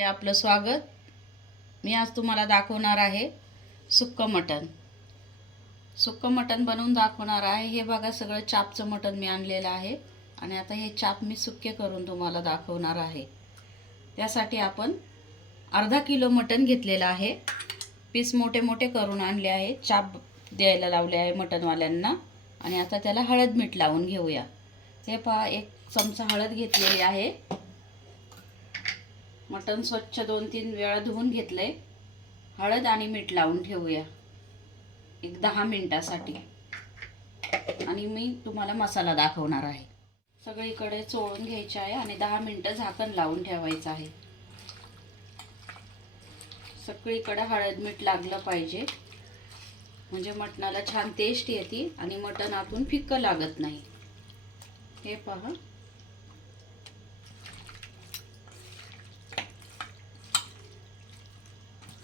मध्ये आपलं स्वागत. मी आज तुम्हाला दाखवणार आहे सुक्कं मटण. सुक्कं मटण बनवून दाखवणार आहे. हे बघा सगळं चापचं मटण मी आणलेलं आहे. आणि आता हे चाप मी सुक्के करून तुम्हाला दाखवणार आहे. त्यासाठी आपण अर्धा किलो मटण घेतलेलं आहे. पीस मोठे मोठे करून आणले आहे. चाप द्यायला लावले आहे मटणवाल्यांना. आणि आता त्याला हळद मीठ लावून घेऊया. हे पहा एक चमचा हळद घेतलेली आहे. मटण स्वच्छ दोन तीन वेळा धुवून घेतलंय. हळद आणि मीठ लावून ठेवूया. एक दहा मिनटासाठी. आणि मी तुम्हाला मसाला दाखवणार आहे. सगळीकडे चोळून घ्यायचे आहे आणि दहा मिनटं झाकण लावून ठेवायचं आहे. सगळीकडे हळद मीठ लागलं पाहिजे. म्हणजे मटणाला छान टेस्ट येते आणि मटण आतून फिक्कं लागत नाही. हे पहा.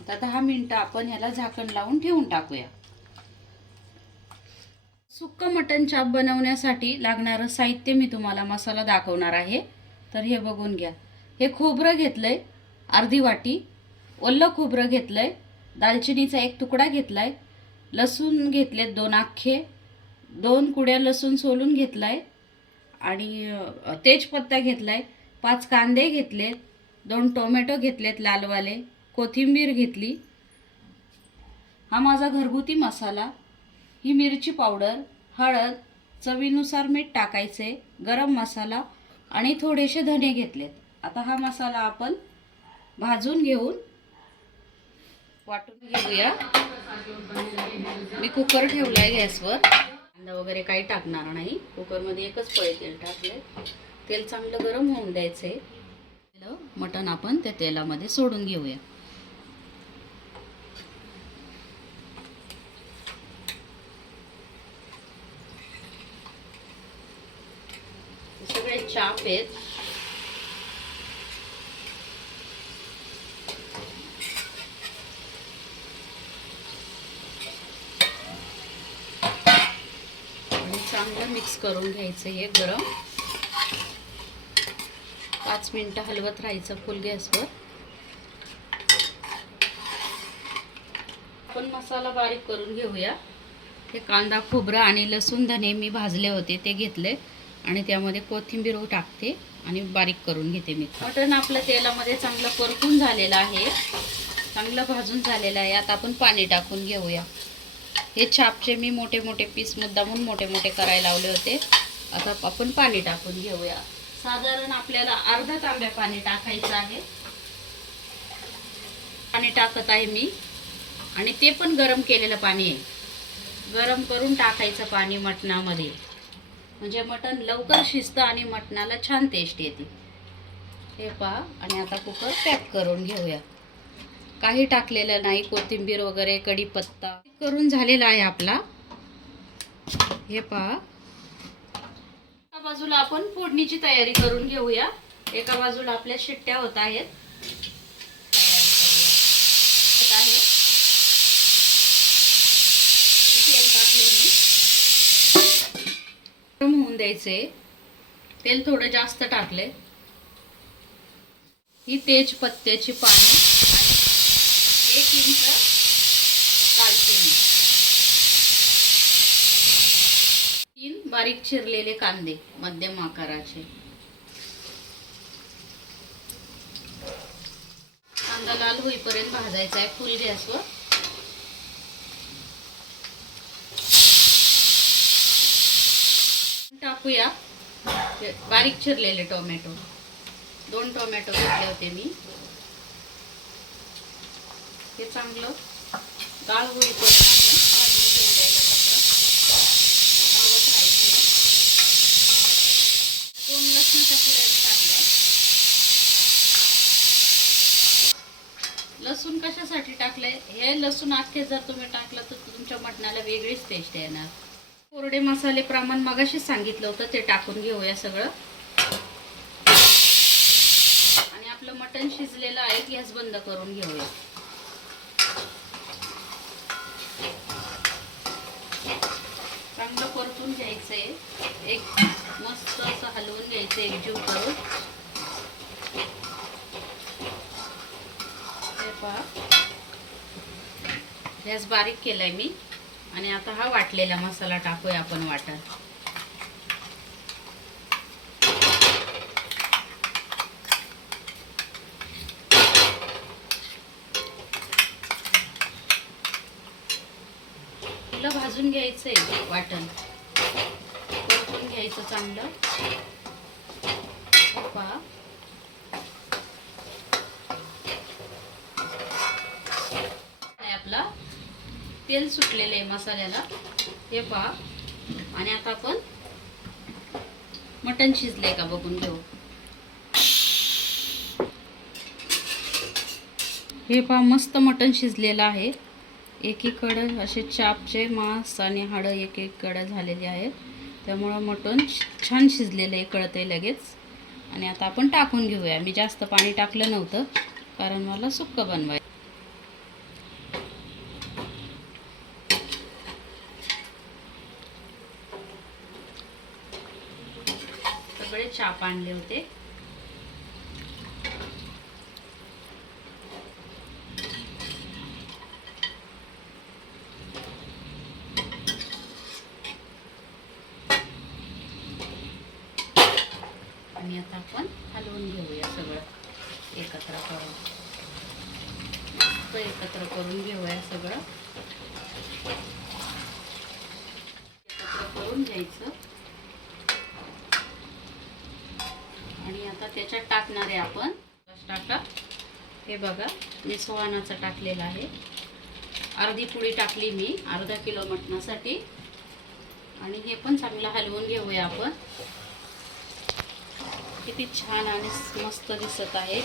आता दहा मिनटं आपण ह्याला झाकण लावून ठेवून टाकूया. सुक्कं मटण चाप बनवण्यासाठी लागणारं साहित्य मी तुम्हाला मसाला दाखवणार आहे. तर हे बघून घ्या. हे खोबरं घेतलं आहे अर्धी वाटी ओलं खोबरं घेतलं आहे दालचिनीचा एक तुकडा घेतला आहे लसूण घेतलेत दोन अख्खे दोन कुड्या लसूण सोलून घेतलाय आणि तेजपत्ता घेतला आहे पाच कांदे घेतलेत दोन टोमॅटो घेतलेत लालवाले कोथिंबीर घेतली. हा माझा घरगुती मसाला. ही मिरची पावडर हळद चवीनुसार मीठ टाकायचे गरम मसाला आणि थोडेसे धने घेतलेत. आता हा मसाला आपण भाजून घेऊन वाटून घेऊया. मी कुकर ठेवलाय गॅसवर. कांदा वगैरे काही टाकणार नाही. कुकरमध्ये एकच पळे तेल टाकले. तेल चांगलं गरम होऊन द्यायचंय. मटण आपण त्या तेलामध्ये सोडून घेऊया हे सगळे चाप आहेत चांगलं मिक्स करून घ्यायचं हे गरम. पाच मिनटं हलवत राहायचं फुल गॅसवर. पण मसाला बारीक करून घेऊया. हे कांदा खोबरं आणि लसूण धने मी भाजले होते ते घेतले. आणि त्यामध्ये कोथिंबीर हो टाकते आणि बारीक करून घेते मी. मटण आपलं तेलामध्ये चांगलं परतून झालेलं आहे. चांगलं भाजून झालेलं आहे. आता आपण पाणी टाकून घेऊया. हे छापचे मी मोठे मोठे पीस मुद्दामून मोठे मोठे करायला लावले होते. आता आपण पाणी टाकून घेऊया. साधारण आपल्याला अर्धा तांब्या पाणी टाकायचं आहे. पाणी टाकत आहे मी. आणि ते पण गरम केलेलं पाणी आहे. गरम करून टाकायचं पाणी मटणामध्ये. म्हणजे मटण लवकर शिजतं आणि मटणाला छान टेस्ट येते. हे पहा आणि आता कुकर पॅक करून घेऊया. काही टाकलेलं नाही कोथिंबीर वगैरे कढीपत्ता करून झालेला आहे आपला. हे पहा. एका बाजूला आपण फोडणीची तयारी करून घेऊया. एका बाजूला आपल्या शिट्ट्या होत आहेत तयारी करूया. होत आहे. तेल टाकले मी टाकून द्यायचे. तेल थोडं जास्त टाकले. ही तेजपत्त्याची पाने आणि एक इंच दालचिनी. तीन बारीक चिरलेले कांदे मध्यम आकाराचे. कांदा लाल होईपर्यंत भाजायचा आहे. फुल गॅसवर टाकूया. बारीक चिरलेले टोमॅटो. दोन टोमॅटो घेतले होते मी. हे चांगलं गाळ होईल राहायचं. दोन लसणाच्या कुड्या टाकल्या. लसूण कशासाठी टाकलंय? हे लसूण अख्खे जर तुम्ही टाकलं तर तुमच्या मटणाला वेगळीच टेस्ट येणार. कोरडे मसाले प्रमाण मगाशीच सांगितलं होतं ते टाकून घेऊया सगळं. आणि आपलं मटण शिजलेलं आहे गॅस बंद करून घेऊया. चांगलं परतून घ्यायचंय. एक मस्त असं हलवून घ्यायचं एकजीव करून. पहा. गॅस बारीक केलाय मी. आणि आता हा वाटलेला मसाला टाकूया आपण वाटत तुला भाजून घ्यायचंय वाटण. परतून घ्यायचं चांगलं. पहा आहे आपला तेल सुटलेलं आहे मसाल्याला. हे पहा. आणि आता आपण मटण शिजले का बघून घेऊ. हे पहा मस्त मटण शिजलेलं आहे. एकीकडं असे चापचे मांस आणि हाडं एक एककडं झालेले आहेत. त्यामुळं मटण छान शिजलेलं आहे कळतंय लगेच. आणि आता आपण टाकून घेऊया. मी जास्त पाणी टाकलं नव्हतं कारण मला सुक्कं बनवाय सगळे चाप आणले होते. आणि आता आपण हलवून घेऊया सगळं एकत्र करून. एकत्र करून घेऊया सगळं. एकत्र करून घ्यायचं आणि आता त्याच्यात टाकणार आहे आपण. टाका. हे बघा मी सोहानाचं टाकलेलं आहे. अर्धी पुडी टाकली मी अर्धा किलो मटणासाठी. आणि हे पण चांगलं हलवून घेऊया आपण. किती छान आणि मस्त दिसत आहेत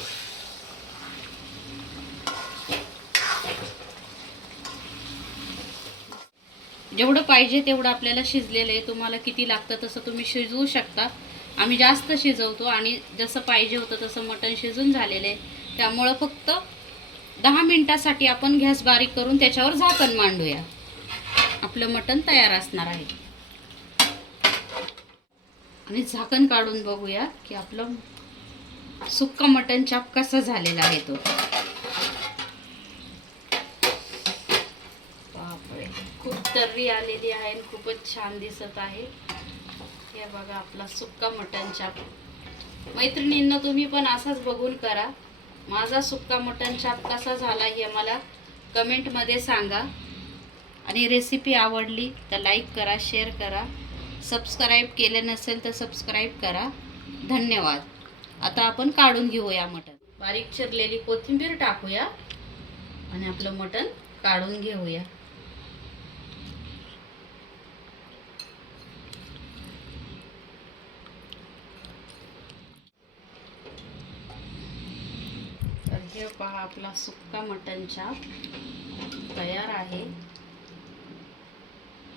जेवढं पाहिजे तेवढं आपल्याला शिजलेलं आहे. तुम्हाला किती लागतं तसं तुम्ही शिजवू शकता. आम्ही जास्त शिजवतो आणि जसं पाहिजे होतं तसं मटण शिजून झालेलं आहे. त्यामुळं फक्त दहा मिनटासाठी आपण गॅस बारीक करून त्याच्यावर झाकण मांडूया. आपलं मटण तयार असणार आहे. आणि झाकण काढून बघूया की आपलं सुक्का मटण चाप कसा झालेला आहे तो. तर्री आलेली आहे आणि खूपच छान दिसत आहे. हे बघा आपला सुक्का मटण चाप मैत्रिणींना तुम्ही पण असाच बघून करा. माझा सुक्का मटण चाप कसा झाला हे मला कमेंटमध्ये सांगा. आणि रेसिपी आवडली तर लाईक करा शेअर करा. सबस्क्राईब केलं नसेल तर सबस्क्राईब करा. धन्यवाद. आता आपण काढून घेऊया मटण बारीक चिरलेली कोथिंबीर टाकूया. आणि आपलं मटण काढून घेऊया तर हे पहा आपला सुक्का मटन चाप तयार आहे.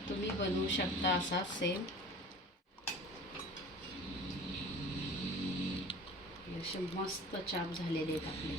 तुम्ही बनवू शकता असा सेम असे मस्त चाप झालेले आहेत आपले.